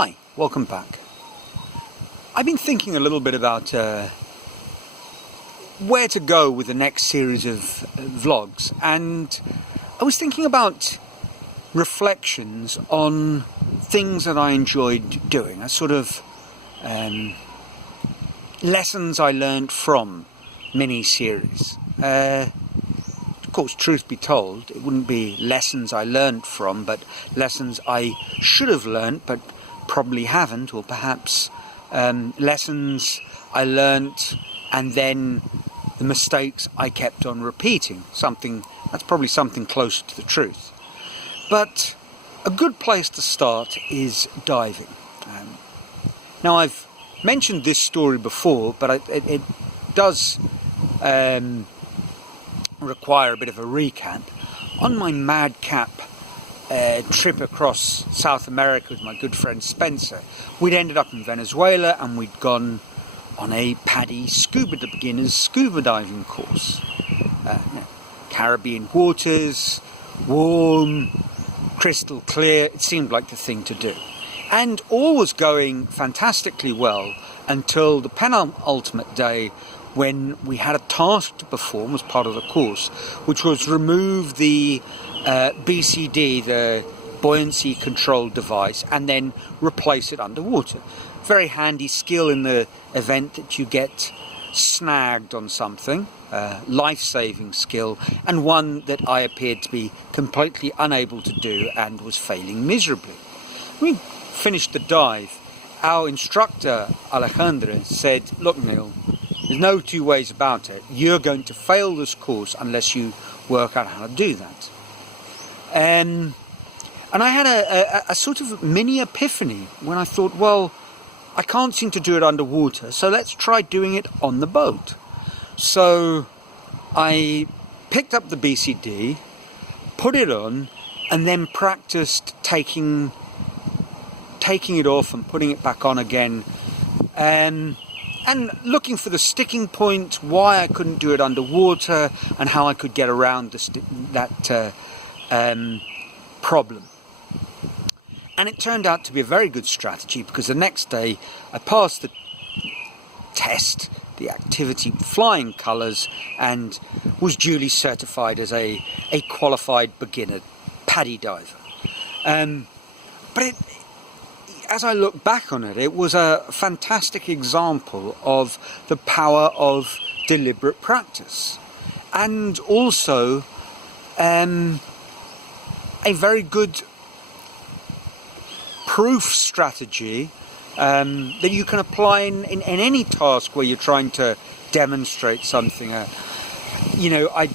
Hi, welcome back. I've been thinking a little bit about where to go with the next series of vlogs, and I was thinking about reflections on things that I enjoyed doing, a sort of lessons I learned from mini-series. Of course, truth be told, it wouldn't be lessons I learned from, but lessons I should have learned but probably haven't, or perhaps lessons I learnt and then the mistakes I kept on repeating. That's probably something closer to the truth. But a good place to start is diving. Now, I've mentioned this story before, but it does require a bit of a recap. On my madcap trip across South America with my good friend Spencer, we'd ended up in Venezuela and we'd gone on a PADI scuba to beginners scuba diving course. Caribbean waters, warm, crystal clear, it seemed like the thing to do. And all was going fantastically well until the penultimate day, when we had a task to perform as part of the course, which was remove the BCD, the buoyancy control device, and then replace it underwater. Very handy skill in the event that you get snagged on something, life-saving skill, and one that I appeared to be completely unable to do and was failing miserably. We finished the dive. Our instructor, Alejandra, said, "Look, Neil, there's no two ways about it. You're going to fail this course unless you work out how to do that." And I had a sort of mini epiphany when I thought, well, I can't seem to do it underwater, so let's try doing it on the boat. So I picked up the BCD, put it on, and then practiced taking it off and putting it back on again. And looking for the sticking point, why I couldn't do it underwater, and how I could get around that problem. And it turned out to be a very good strategy, because the next day I passed the test, the activity flying colours, and was duly certified as a qualified beginner PADI diver. But as I look back on it, it was a fantastic example of the power of deliberate practice, and also a very good proof strategy that you can apply in any task where you're trying to demonstrate something. I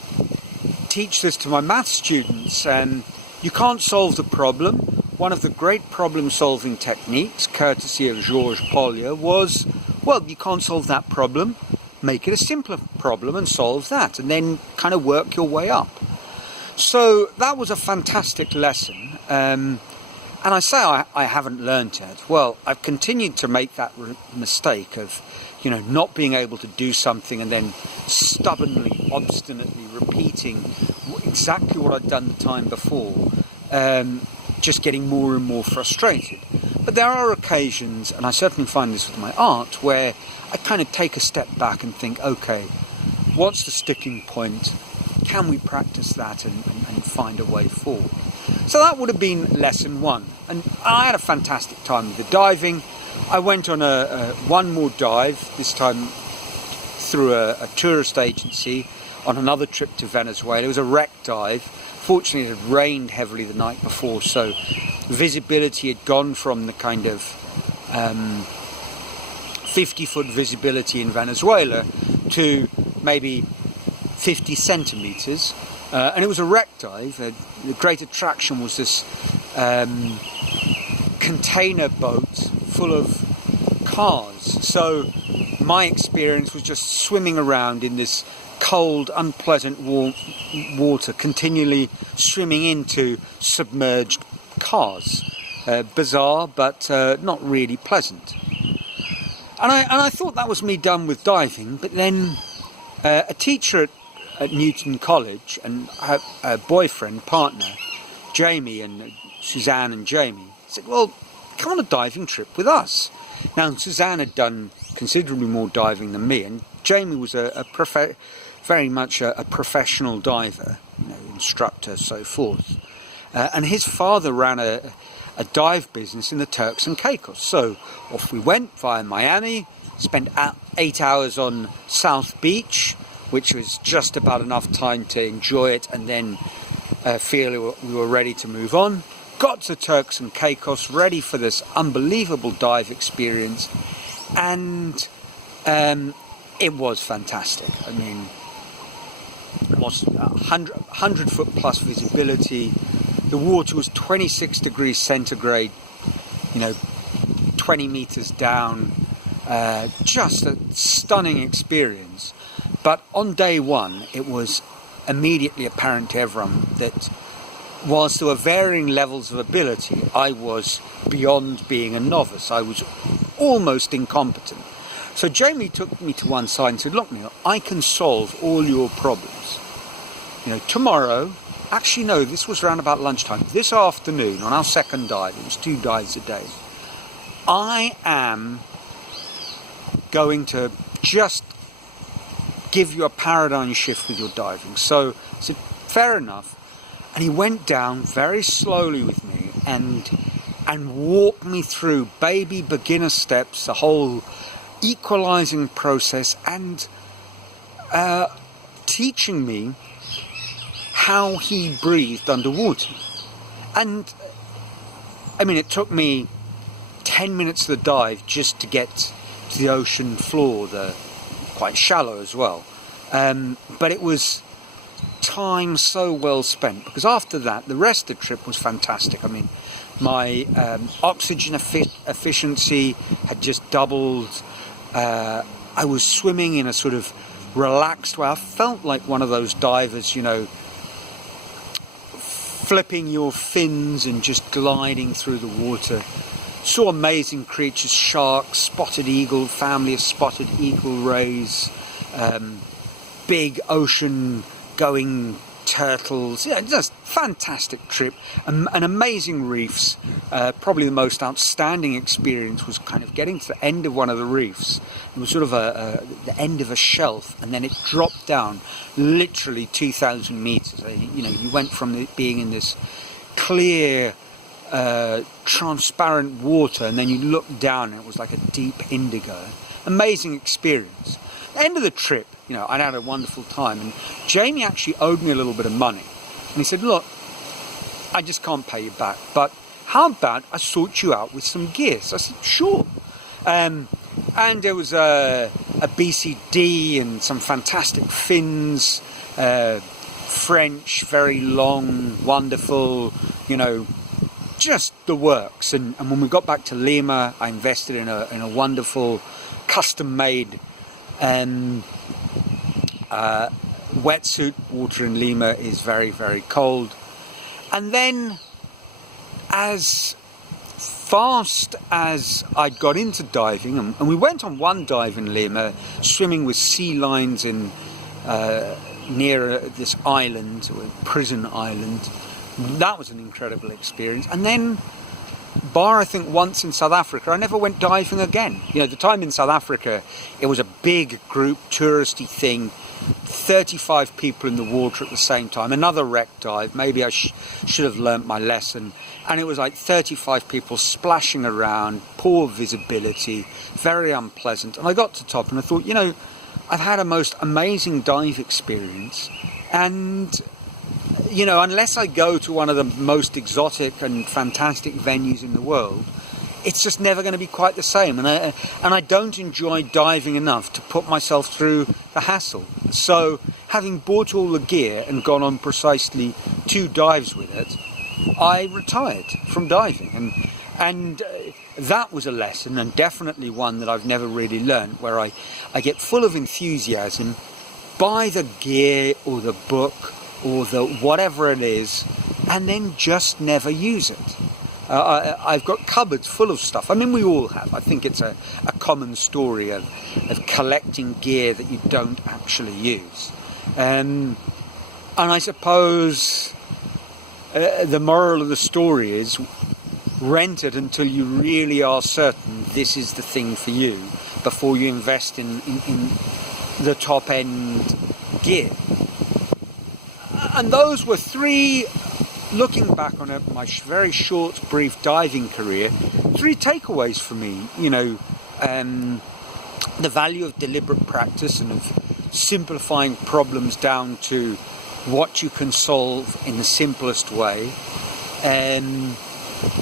teach this to my maths students. You can't solve the problem. One of the great problem-solving techniques, courtesy of Georges Polya, was, well, you can't solve that problem, make it a simpler problem and solve that, and then kind of work your way up. So that was a fantastic lesson. And I say I haven't learnt it. Well, I've continued to make that mistake of, not being able to do something and then stubbornly, obstinately repeating exactly what I'd done the time before, just getting more and more frustrated. But there are occasions, and I certainly find this with my art, where I kind of take a step back and think, okay, what's the sticking point? Can we practice that and find a way forward? So that would have been lesson one. And I had a fantastic time with the diving. I went on one more dive, this time through a tourist agency, on another trip to Venezuela. It was a wreck dive. Fortunately, it had rained heavily the night before, so visibility had gone from the kind of 50-foot visibility in Venezuela to maybe 50 centimetres. And it was a wreck dive. The great attraction was this container boat full of cars. So my experience was just swimming around in this cold, unpleasant water, continually swimming into submerged cars. Bizarre, but not really pleasant. And I thought that was me done with diving, but then a teacher at Newton College and her boyfriend, partner, Jamie, and Suzanne and Jamie, said, well, come on a diving trip with us. Now, Suzanne had done considerably more diving than me, and Jamie was very much a professional diver, instructor, so forth. And his father ran a dive business in the Turks and Caicos. So off we went via Miami, spent 8 hours on South Beach, which was just about enough time to enjoy it and then feel we were ready to move on. Got to Turks and Caicos, ready for this unbelievable dive experience, and it was fantastic. I mean, it was 100 foot plus visibility. The water was 26 degrees centigrade, 20 meters down. Just a stunning experience. But on day one, it was immediately apparent to everyone that whilst there were varying levels of ability, I was beyond being a novice. I was almost incompetent. So Jamie took me to one side and said, look, Neil, I can solve all your problems. Tomorrow, actually no, this was around about lunchtime, this afternoon on our second dive, it was 2 dives a day, I am going to just give you a paradigm shift with your diving. So I said, fair enough. And he went down very slowly with me and walked me through baby beginner steps, the whole equalizing process, and teaching me how he breathed underwater. And I mean, it took me 10 minutes of the dive just to get to the ocean floor, quite shallow as well. But it was time so well spent, because after that the rest of the trip was fantastic. I mean, my oxygen efficiency had just doubled. I was swimming in a sort of relaxed way. I felt like one of those divers, flipping your fins and just gliding through the water. Saw amazing creatures, sharks, spotted eagle, family of spotted eagle rays, big ocean going turtles. Yeah, just fantastic trip, and amazing reefs. Probably the most outstanding experience was kind of getting to the end of one of the reefs. It was sort of the end of a shelf, and then it dropped down literally 2,000 meters. You went from being in this clear, transparent water, and then you looked down and it was like a deep indigo. Amazing experience. At the end of the trip, I'd had a wonderful time, and Jamie actually owed me a little bit of money. And he said, look, I just can't pay you back, but how about I sort you out with some gear? So I said, sure. And there was a BCD and some fantastic fins, French, very long, wonderful, just the works. And when we got back to Lima, I invested in a wonderful custom-made wetsuit. Water in Lima is very, very cold. And then, as fast as I'd got into diving, and we went on one dive in Lima, swimming with sea lions in near this island, or prison island. That was an incredible experience. And then, bar I think once in South Africa, I never went diving again. The time in South Africa, it was a big group touristy thing, 35 people in the water at the same time, another wreck dive. Maybe I should have learnt my lesson. And it was like 35 people splashing around, poor visibility, very unpleasant. And I got to top and I thought, I've had a most amazing dive experience, and unless I go to one of the most exotic and fantastic venues in the world, it's just never going to be quite the same. And I don't enjoy diving enough to put myself through the hassle. So, having bought all the gear and gone on precisely 2 dives with it, I retired from diving. And that was a lesson, and definitely one that I've never really learned, where I get full of enthusiasm, buy the gear or the book or the whatever it is, and then just never use it. I've got cupboards full of stuff. I mean, we all have. I think it's a common story of collecting gear that you don't actually use. And I suppose the moral of the story is, rent it until you really are certain this is the thing for you before you invest in the top end gear. And those were three, looking back on my very short, brief diving career, three takeaways for me. The value of deliberate practice and of simplifying problems down to what you can solve in the simplest way.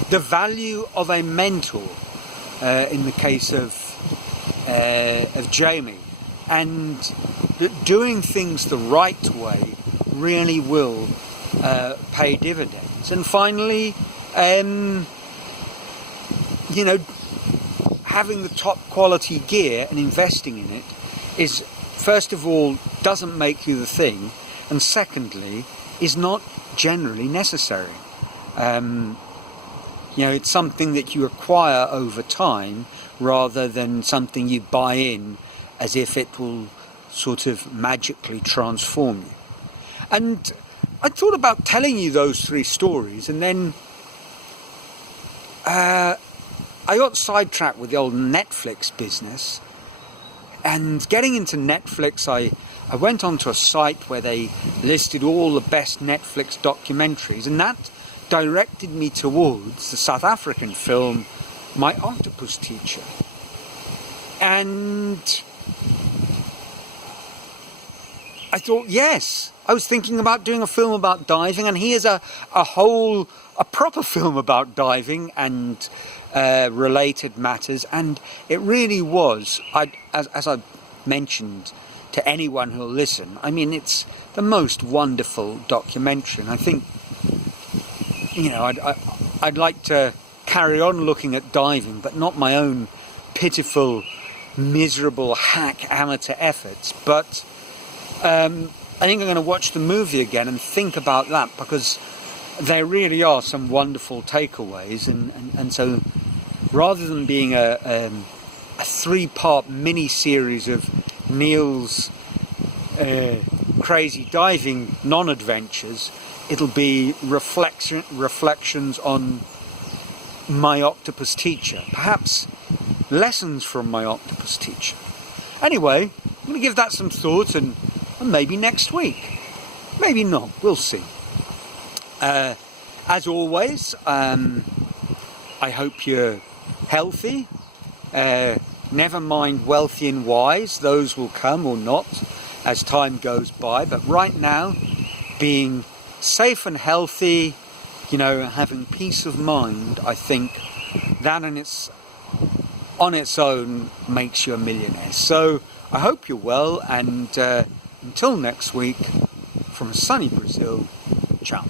The value of a mentor, in the case of Jamie, and that doing things the right way really will pay dividends. And finally, having the top quality gear and investing in it is, first of all, doesn't make you the thing, and secondly, is not generally necessary. It's something that you acquire over time rather than something you buy in as if it will sort of magically transform you. And I thought about telling you those three stories, and then I got sidetracked with the old Netflix business. And getting into Netflix, I went onto a site where they listed all the best Netflix documentaries, and that directed me towards the South African film My Octopus Teacher. And I thought, yes, I was thinking about doing a film about diving, and here's a proper film about diving and related matters. And it really was, as I mentioned to anyone who'll listen, I mean, it's the most wonderful documentary. And I think, I'd like to carry on looking at diving, but not my own pitiful, miserable, hack amateur efforts. But I think I'm going to watch the movie again and think about that, because there really are some wonderful takeaways. And so rather than being a three-part mini-series of Neil's crazy diving non-adventures, it'll be reflections on My Octopus Teacher, perhaps lessons from My Octopus Teacher. Anyway, I'm going to give that some thought, and maybe next week, maybe not, we'll see. As always, I hope you're healthy. Never mind wealthy and wise, those will come or not as time goes by. But right now, being safe and healthy, having peace of mind, I think that on its own makes you a millionaire. So I hope you're well, and until next week, from sunny Brazil, ciao.